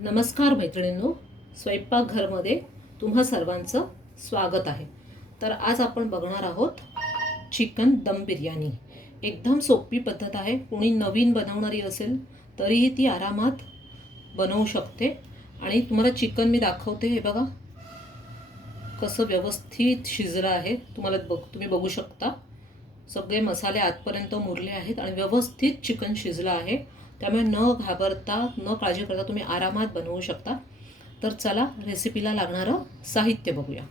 नमस्कार मैत्रिणींनो, स्वयंपाकघरमध्ये तुम्हा सर्वांचं स्वागत आहे. तर आज आपण बघणार आहोत चिकन दम बिर्याणी. एकदम सोपी पद्धत आहे. कोणी नवीन बनवणारी असेल तरीही ती आरामात बनवू शकते. आणि तुम्हाला चिकन मी दाखवते. हे बघा कसं व्यवस्थित शिजलं आहे. तुम्ही बघू शकता. सगळे मसाले आतपर्यंत मुरले आहेत आणि व्यवस्थित चिकन शिजलं आहे. त्यामुळे न घाबरता, न काळजी करता तुम्ही आरामात बनवू शकता. तर चला रेसिपीला लागणारं साहित्य बघूया.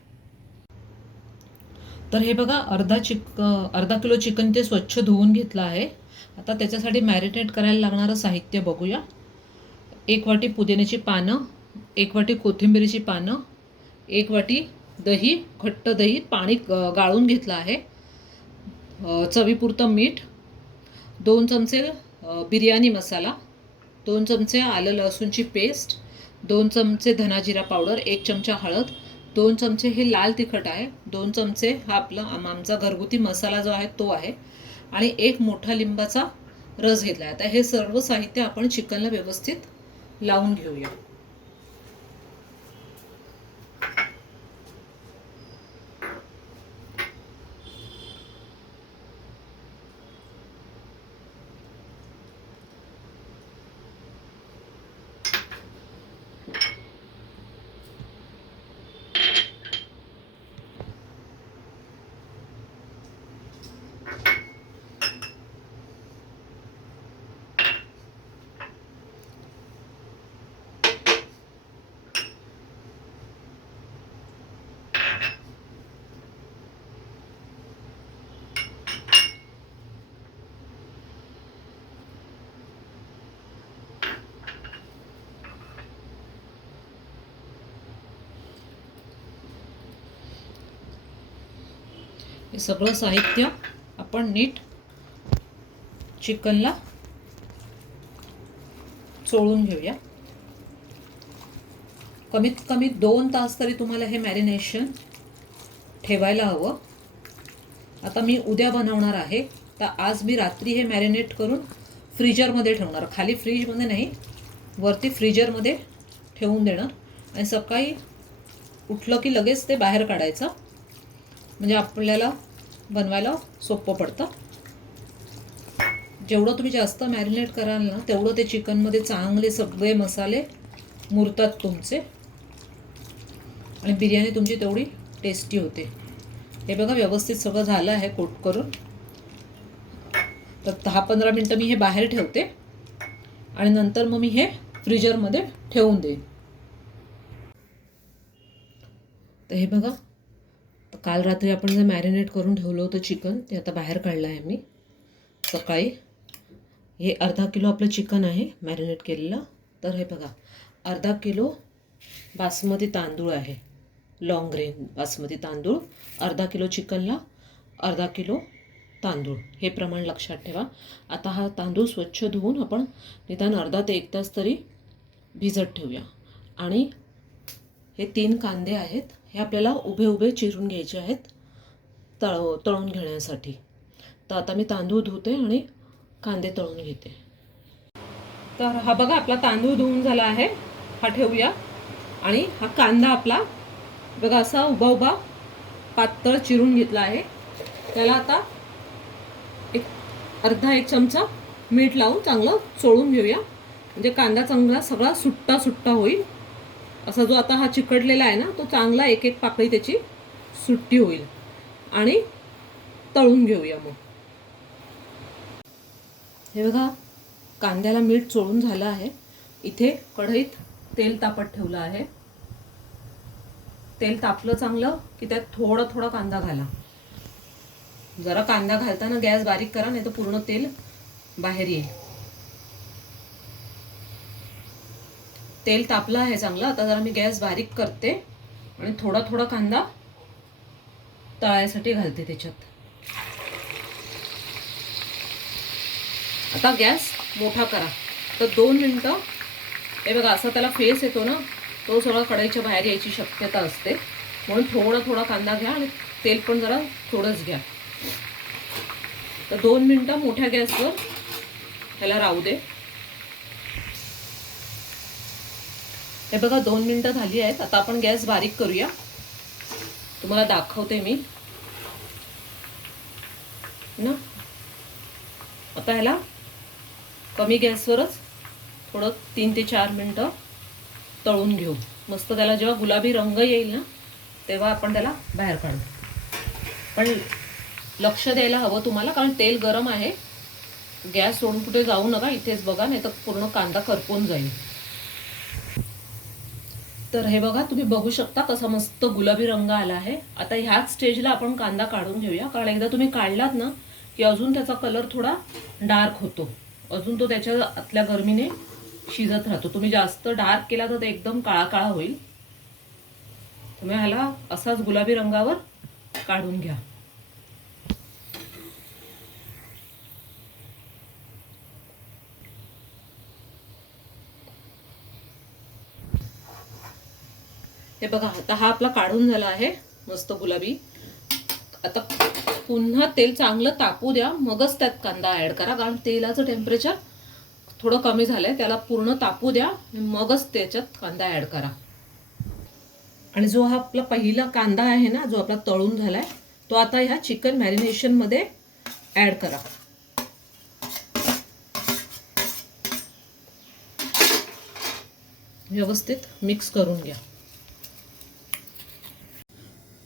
तर हे बघा, अर्धा किलो चिकन ते स्वच्छ धुवून घेतलं आहे. आता त्याच्यासाठी मॅरिनेट करायला लागणारं साहित्य बघूया. 1 वाटी पुदिन्याची पानं, 1 वाटी कोथिंबिरीची पानं, 1 वाटी दही, घट्ट दही पाणी गाळून घेतलं आहे, चवीपुरतं मीठ, 2 चमचे बिर्याणी मसाला, 2 चमचे आलं लसूणची पेस्ट, 2 चमचे धना जिरा पावडर, 1 चमचा हळद, 2 चमचे हे लाल तिखट आहे, 2 चमचे हा आपला आमचा घरगुती मसाला जो आहे तो आहे, आणि 1 मोठा लिंबाचा रस घेतला आहे. आता हे सर्व साहित्य आपण चिकनला व्यवस्थित लावून घेऊया. हे सगळं साहित्य आपण नीट चिकनला चोळून घेऊया. कमीत कमी 2 तास तरी तुम्हाला हे मॅरिनेशन ठेवायला हवं. आता मी उद्या बनवणार आहे, तर आज मी रात्री हे मॅरिनेट करून फ्रीजरमध्ये ठेवणार. खाली फ्रीजमध्ये नाही, वरती फ्रीजरमध्ये ठेवून देणार. आणि सकाळी उठलं की लगेच ते बाहेर काढायचं, म्हणजे आपल्याला बनवायला सोपं पडतं. जेवढं तुम्ही जास्त मॅरिनेट कराल ना, तेवढं ते चिकनमध्ये चांगले सगळे मसाले मुरतात तुमचे, आणि बिर्याणी तुमची तेवढी टेस्टी होते. हे बघा, व्यवस्थित सगळं झालं आहे कोट करून. तर 10-15 मिनटं मी हे बाहेर ठेवते आणि नंतर मग मी हे फ्रीजरमध्ये ठेवून देईन. तर हे बघा, काल रात्री आपण जे मॅरिनेट करून ठेवलं होतं चिकन, ते आता बाहेर काढलं आहे मी सकाळी. हे अर्धा किलो आपलं चिकन आहे मॅरिनेट केलेलं. तर हे बघा, अर्धा किलो बासमती तांदूळ आहे, लॉंग ग्रेन बासमती तांदूळ. अर्धा किलो चिकनला अर्धा किलो तांदूळ, हे प्रमाण लक्षात ठेवा. आता हा तांदूळ स्वच्छ धुवून आपण निदान अर्धा ते 1 तास तरी भिजत ठेवूया. आणि हे 3 कांदे आहेत, हे आपल्याला उभे उभे चिरून घ्यायचे आहेत तळून घेण्यासाठी. तर आता मी तांदूळ धुते आणि कांदे तळून घेते. तर हा बघा, आपला तांदूळ धुवून झाला आहे, हा ठेवूया. आणि हा कांदा आपला बघा असा उभा उभा पातळ चिरून घेतला आहे. त्याला आता अर्धा 1 चमचा मीठ लावून चांगलं चोळून घेऊया, म्हणजे कांदा चांगला सगळा सुट्टा सुट्टा होईल. असा जो आता हा चिकटलेला आहे ना, तो चांगला एक एक पाकळी त्याची सुट्टी होईल. आणि तळून घेऊया मग. हे बघा, कांद्याला मीठ चोळून झालं आहे. इथे कढईत तेल तापत ठेवलं आहे. तेल तापलं चांगलं की त्यात थोडा थोडा कांदा घाला. जरा कांदा घालताना गॅस बारीक करा, नाही तर पूर्ण तेल बाहेर येईल. तेल तापलं आहे चांगलं. आता जरा मी गॅस बारीक करते आणि थोडा थोडा कांदा तळायसाठी घालते त्याच्यात. आता गॅस मोठा करा. तर 2 मिनटं, हे बघा असा त्याला फेस येतो ना, तो सगळा कढईच्या बाहेर यायची शक्यता असते. म्हणून थोडा थोडा कांदा घ्या आणि तेल पण जरा थोडंच घ्या. तर 2 मिनटं मोठ्या गॅसवर ह्याला राहू दे. हे बघा 2 मिनिटं झाली आहेत. आता आपण गॅस बारीक करूया. तुम्हाला दाखवते मी ना. आता ह्याला कमी गॅसवरच थोडं 3 ते 4 मिनिटं तळून घेऊ. मस्त त्याला जेव्हा गुलाबी रंग येईल ना तेव्हा आपण त्याला बाहेर काढू. पण लक्ष द्यायला हवं तुम्हाला, कारण तेल गरम आहे. गॅस सोडून कुठे जाऊ नका, इथेच बघा, नाही तर पूर्ण कांदा करपून जाईल. तर हे बघा, तुम्ही बघू शकता कसा मस्त गुलाबी रंग आला आहे. आता ह्याच स्टेजला आपण कांदा काढून घेऊया, कारण एकदा तुम्ही काढलात ना की अजून त्याचा कलर थोडा डार्क होतो, अजून तो त्याच्या आतल्या गरमीने शिजत राहतो. तुम्ही जास्त डार्क केला तर ते एकदम काळा काळा होईल. तुम्ही ह्याला असाच गुलाबी रंगावर काढून घ्या. हे बघा, आता हा आपला काढून झाला आहे मस्त गुलाबी. आता पुन्हा तेल चांगलं तापू द्या, मगच त्यात कांदा ऍड करा, कारण तेलाचं टेम्परेचर थोडं कमी झालंय. त्याला पूर्ण तापू द्या, मगच त्याच्यात कांदा ऍड करा. आणि जो हा आपला पहिला कांदा आहे ना, जो आपला तळून झालाय, तो आता ह्या चिकन मॅरिनेशन मध्ये ऍड करा. व्यवस्थित मिक्स करून घ्या.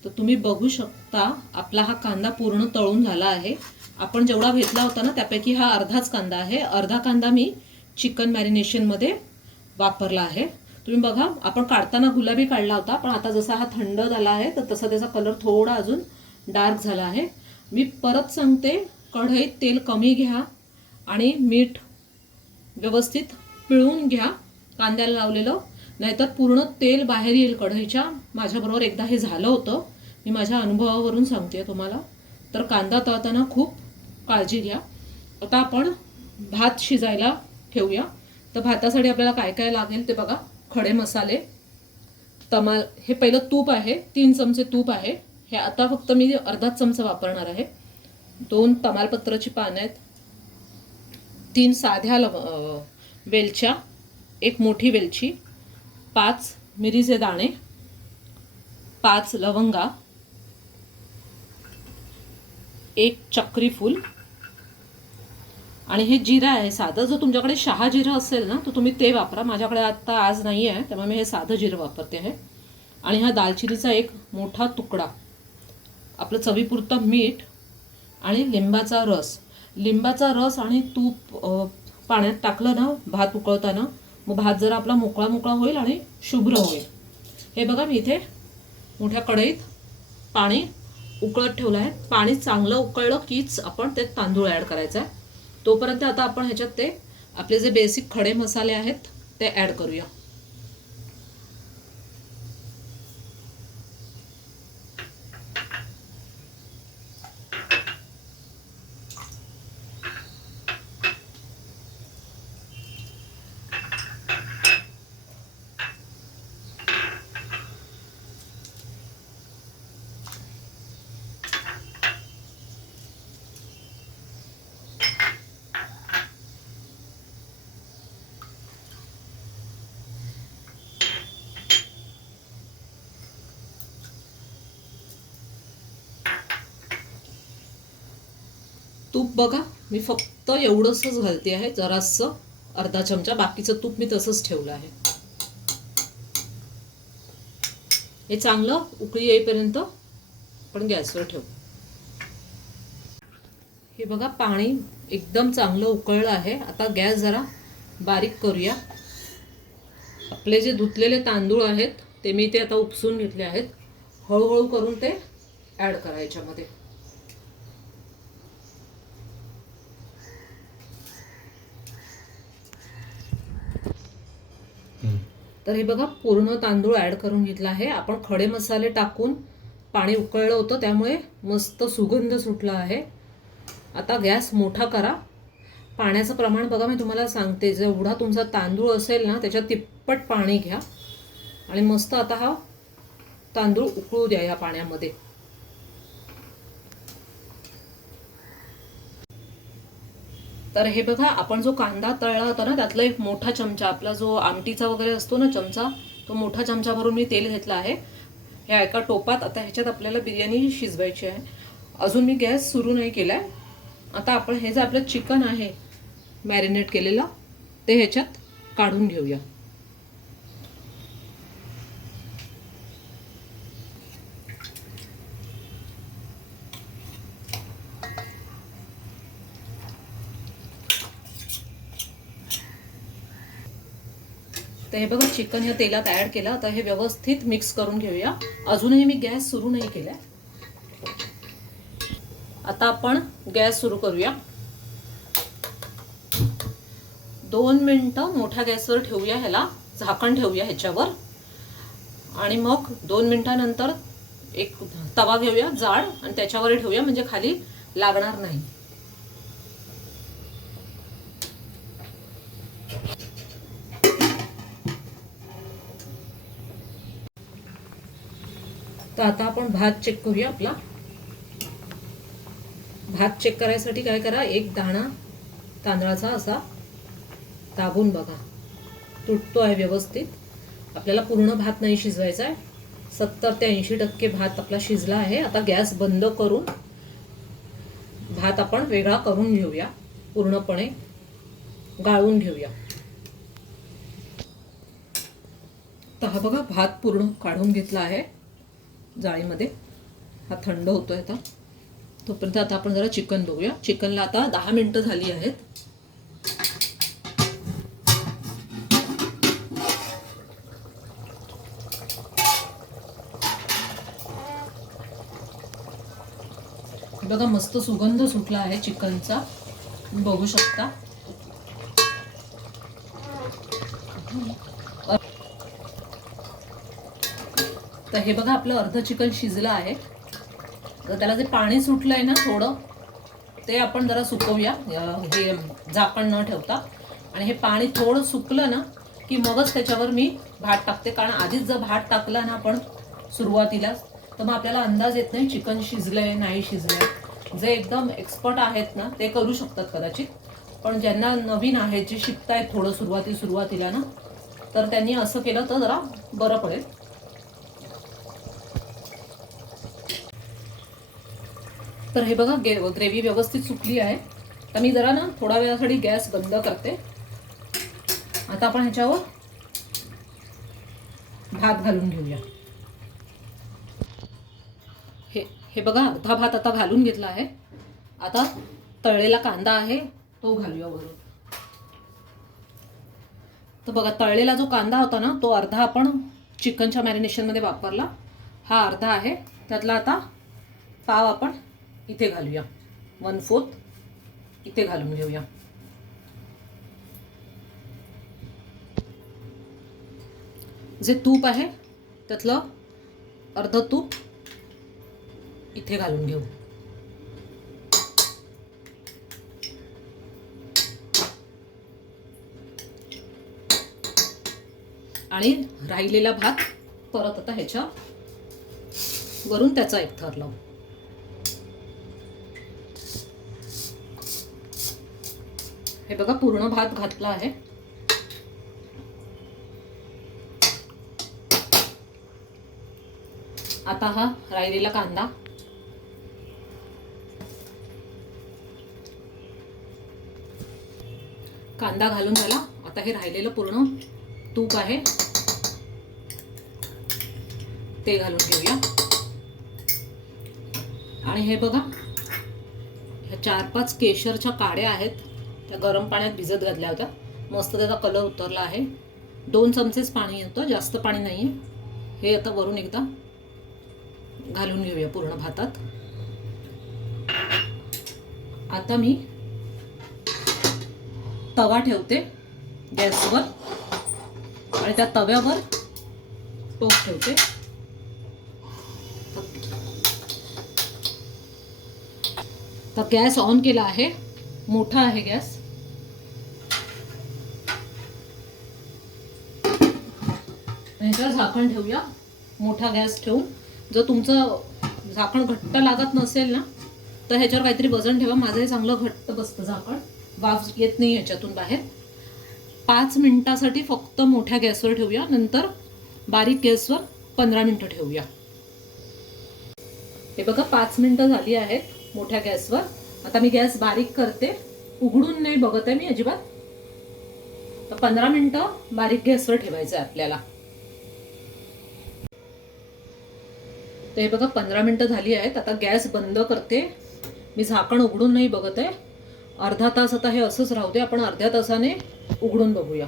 तर तुम्ही बघू शकता आपला हा कांदा पूर्ण तळून झाला आहे. आपण जेवढा घेतला होता ना त्यापैकी हा अर्धाच कांदा आहे. अर्धा कांदा मी चिकन मॅरिनेशनमध्ये वापरला आहे. तुम्ही बघा, आपण काढताना गुलाबी काढला होता, पण आता जसा हा थंड झाला आहे तर तसा त्याचा कलर थोडा अजून डार्क झाला आहे. मी परत सांगते, कढईत तेल कमी घ्या आणि मीठ व्यवस्थित पिळून घ्या कांद्याला लावलेलं, नाहीतर पूर्ण तेल बाहेर येईल कढईच्या. माझ्याबरोबर एकदा हे झालं होतं, मी माझ्या अनुभवावरून सांगते तुम्हाला. तर कांदा तळताना खूप काळजी घ्या. आता आपण भात शिजायला ठेवूया. तर भातासाठी आपल्याला काय काय लागेल ते बघा. खडे मसाले, तमाल, हे पहिलं तूप आहे, 3 चमचे तूप आहे. हे आता फक्त मी अर्धाच चमचा वापरणार आहे. 2 तमालपत्राची पानं आहेत, 3 साध्या वेलच्या, 1 मोठी वेलची, 5 मिरीचे दाणे, 5 लवंगा, 1 चक्री फूल, आणि हे जिरं आहे साधं. जर तुमच्याकडे शहा जिरं असेल ना तर तुम्ही ते वापरा. माझ्याकडे आता आज नाही आहे, त्यामुळे मी हे साधं जिरं वापरते आहे. आणि हा दालचिनीचा 1 मोठा तुकडा, आपलं चवीपुरतं मीठ आणि लिंबाचा रस. लिंबाचा रस आणि तूप पाण्यात टाकलं ना भात उकळताना, मग भात जरा आपला मोकळा मोकळा होईल आणि शुभ्र होईल. हे बघा, मी इथे मोठ्या कढईत पाणी उकळत ठेवलं आहे. पाणी चांगलं उकळलं कीच आपण ते तांदूळ ॲड करायचा आहे. तोपर्यंत आता आपण ह्याच्यात ते आपले जे बेसिक खडे मसाले आहेत ते ॲड करूया. तूप बघा, मी फक्त एवढंसच घालते आहे, जरासं अर्धा चमचा. बाकीचं तूप मी तसंच ठेवलं आहे. हे चांगलं उकळी येईपर्यंत आपण गॅसवर ठेवू. हे बघा, पाणी एकदम चांगलं उकळलं आहे. आता गॅस जरा बारीक करूया. आपले जे धुतलेले तांदूळ आहेत ते मी ते आता उपसून घेतले आहेत. हळूहळू करून ते ॲड करायच्या मध्ये. तर हे बघा, पूर्ण तांदूळ ॲड करून घेतला आहे. आपण खडे मसाले टाकून पाणी उकळलं होतं, त्यामुळे मस्त सुगंध सुटला आहे. आता गॅस मोठा करा. पाण्याचं प्रमाण बघा, मी तुम्हाला सांगते, जेवढा तुमचा तांदूळ असेल ना त्याच्या तिप्पट पाणी घ्या आणि मस्त आता हा तांदूळ उकळू द्या या पाण्यामध्ये. तर हे बघा, आपण जो कांदा तळला होता ना त्यातला एक मोठा चमचा, आपला जो आमटीचा वगैरे असतो ना चमचा, तो मोठा चमचा भरून मी तेल घेतला आहे ह्या एका टोपात. आता ह्याच्यात आपल्याला बिर्याणी शिजवायची आहे. अजून मी गॅस सुरू नाही केला आहे. आता आपण हे जे आपलं चिकन आहे मॅरिनेट केलेलं ते ह्याच्यात काढून घेऊया. तर हे बघा, चिकन ह्या तेलात ॲड केलं. आता हे व्यवस्थित मिक्स करून घेऊया. अजूनही मी गॅस सुरू नाही केला. आता आपण गॅस सुरू करूया. 2 मिनिटं मोठ्या गॅसवर ठेवूया, ह्याला झाकण ठेवूया ह्याच्यावर. आणि मग 2 मिनिटानंतर एक तवा घेऊया जाड आणि त्याच्यावर ठेवूया, म्हणजे खाली लागणार नाही. तर आता आपण भात चेक करूया. आपला भात चेक करायसाठी काय करा, एक दाणा तांदळाचा असा दाबून बघा, तुटतो आहे व्यवस्थित. आपल्याला पूर्ण भात नाही शिजवायचा आहे. 70 ते 80% भात आपला शिजला आहे. आता गॅस बंद करून भात आपण वेगळा करून घेऊया, पूर्णपणे गाळून घेऊया. तर हा बघा, भात पूर्ण काढून घेतला आहे जाळीमध्ये. हा थंड होतोय आता. तोपर्यंत आता आपण जरा चिकन बघूया. चिकनला आता 10 मिनिटं झाली आहेत. बघा, मस्त सुगंध सुटला आहे चिकनचा, बघू शकता. तर हे बघा, आपलं अर्ध चिकन शिजलं आहे. तर त्याला जे पाणी सुटलंय ना थोडं, ते आपण जरा सुकवूया हे झाकण न ठेवता. आणि हे पाणी थोडं सुकलं ना की मगच त्याच्यावर मी भात टाकते. कारण आधीच जर भात टाकला ना आपण सुरुवातीला, तर मग आपल्याला अंदाज येत नाही चिकन शिजलंय नाही शिजलंय. जे एकदम एक्सपर्ट आहेत ना ते करू शकतात कदाचित, पण ज्यांना नवीन आहेत, जे शिकतायत थोडं सुरुवातीला ना, तर त्यांनी असं केलं तर जरा बरं पडेल. तर हे बघा, ग्रेव्ही व्यवस्थित सुकली आहे. तर मी जरा ना थोडा वेळासाठी गॅस बंद करते. आता आपण ह्याच्यावर भात घालून घेऊया. हे बघा, अर्धा भात आता घालून घेतला आहे. आता तळलेला कांदा आहे तो घालूया वरून. तर बघा, तळलेला जो कांदा होता ना तो अर्धा आपण चिकनच्या मॅरिनेशनमध्ये वापरला. हा अर्धा आहे. त्यातला आता पाव आपण इथे घालूया, 1/4 इथे घालून घेऊया. जे तूप आहे त्यातलं अर्ध तूप इथे घालून घेऊ. आणि राहिलेला भात परत आता ह्याच्या वरून त्याचा एक थर लावू. हे बघा, पूर्ण भात घातला आहे. आता हा राहिलेला कांदा घालून झाला. आता हे राहिलेलं पूर्ण तूप आहे ते घालून घेऊया. आणि हे बघा, ह्या 4-5 केशरच्या काड्या आहेत, त्या गरम पाण्यात भिजत घातल्या होत्या. मस्त त्याचा कलर उतरला आहे. 2 चमचेच पाणी होतं, जास्त पाणी नाही आहे. हे आता वरून एकदा घालून घेऊया पूर्ण भातात. आता मी तवा ठेवते गॅसवर आणि त्या तव्यावर टोप ठेवते. तर गॅस ऑन केला आहे, मोठा आहे गॅस. ह्याच्यावर झाकण ठेवूया, मोठा गॅस ठेवून. जर तुमचं झाकण घट्ट लागत नसेल ना तर ह्याच्यावर काहीतरी वजन ठेवा. माझंही चांगलं घट्ट बसतं झाकण, वाफ येत नाही याच्यातून बाहेर. 5 मिनिटासाठी फक्त मोठ्या गॅसवर ठेवूया, नंतर बारीक गॅसवर 15 मिनिटं ठेवूया. हे बघा 5 मिनिटं झाली आहेत मोठ्या गॅसवर. आता मी गॅस बारीक करते, उघडून नाही बघत आहे मी अजिबात. तर 15 मिनिटं बारीक गॅसवर ठेवायचं आहे आपल्याला. तर हे बघा 15 मिनिटं झाली आहेत. आता गॅस बंद करते. मी झाकण उघडून नाही बघत आहे. अर्धा तास आता हे असंच राहू दे. आपण अर्ध्या तासाने उघडून बघूया.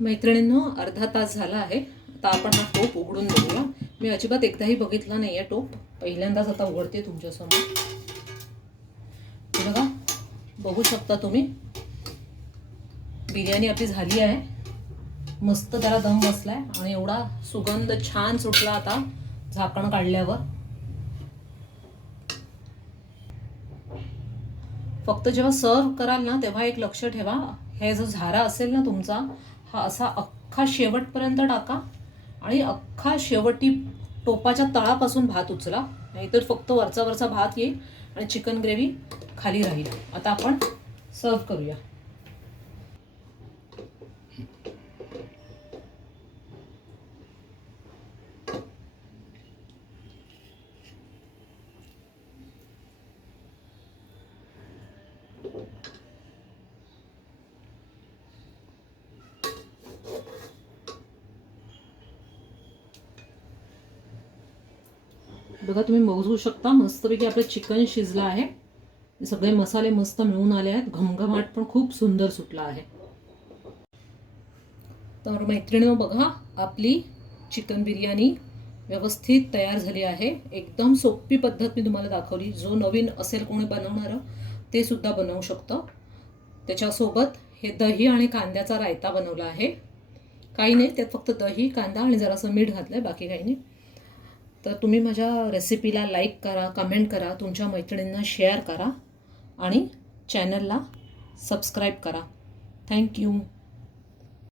मैत्रिणींनो, अर्धा तास झाला आहे. आता आपण हा टोप उघडून बघूया. मी अजिबात एकदाही बघितला नाही आहे टोप, पहिल्यांदाच आता उघडते तुमच्यासमोर. बघा, बघू शकता तुम्ही, बिर्याणी आपली झाली आहे. मस्त त्याला दम बसलाय आणि एवढा सुगंध छान सुटला आता झाकण काढल्यावर. फक्त जेव्हा सर्व कराल ना तेव्हा एक लक्ष ठेवा, हे जो झारा असेल ना तुमचा, हा असा अख्खा शेवटपर्यंत टाका आणि अख्खा शेवटी टोपाच्या तळापासून भात उचला, नाहीतर फक्त वरचा वरचा भात येईल आणि चिकन ग्रेव्ही खाली राहील. आता आपण सर्व करूया. बघा, तुम्ही मोजू शकता मस्तपैकी आपलं चिकन शिजलं आहे. सगळे मसाले मस्त मिळून आले आहेत. घमघमाट पण खूप सुंदर सुटला आहे. तर मैत्रिणींनो, बघा आपली चिकन बिर्याणी व्यवस्थित तयार झाली आहे. एकदम सोपी पद्धत मी तुम्हाला दाखवली. जो नवीन असेल कोणी बनवणारं ते सुद्धा बनवू शकतं. त्याच्यासोबत हे दही आणि कांद्याचा रायता बनवला आहे. काही नाही, त्यात फक्त दही, कांदा आणि जरासं मीठ घातलं आहे, बाकी काही नाही. तर तुम्ही माझ्या रेसिपीला लाईक करा, कमेंट करा, तुमच्या मैत्रिणींना शेअर करा आणि चॅनलला सबस्क्राईब करा. थँक्यू.